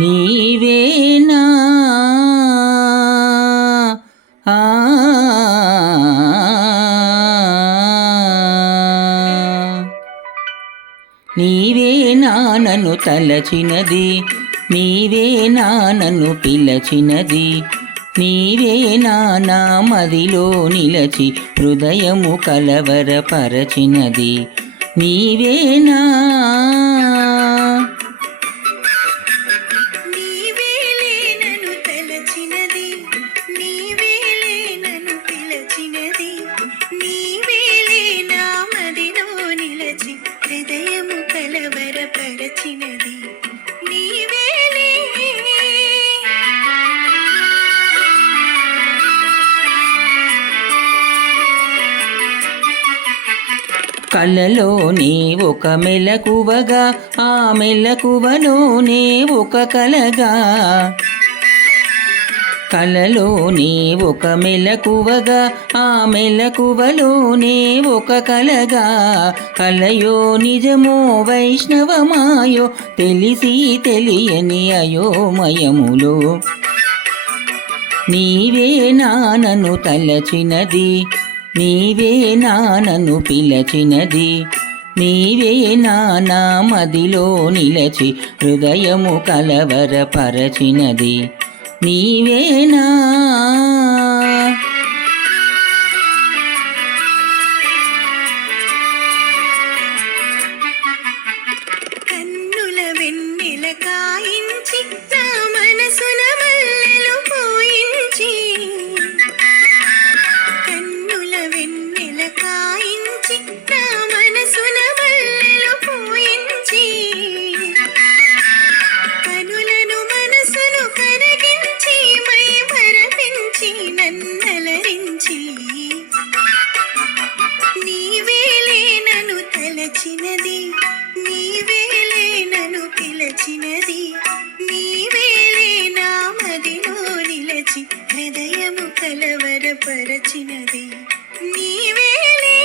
నీవేనా నీవేనా నన్ను తలచినది, నీవేనా నన్ను పిలచినది, నీవేనా నా మదిలో నిలచి హృదయము కలవరపరచినది, నీవేనా కలవరపరచినది కలలోనే ఒక మెలకువగా, ఆ మెలకువలోనే ఒక కలగా, కలలోనే ఒక మెలకువగా, ఆ మెలకువలోనే ఒక కలగా, కలయో నిజమో వైష్ణవమాయో తెలిసి తెలియని అయోమయములో నీవేనా నన్ను తలచినది, నీవేనా నన్ను పిలచినది, నీవేనా నా మదిలో నిలచి హృదయము కలవరపరచినది, నీవేనా కన్నుల వెన్నెల కాయించి నా మనసున మల్లెలు పోయించి, కన్నుల వెన్నెల కాయించి నా మనసున మల్లెలు పోయించి, కనులను మనసును కరగించి మై మరపించి నన్నలరించి, నీవేలే నన్ను తలచినది, నీవేలే నన్ను పిలచినది, నీవేలే నా మదిలో నిలచి హృదయము కలవరపరచినది, నీవేలే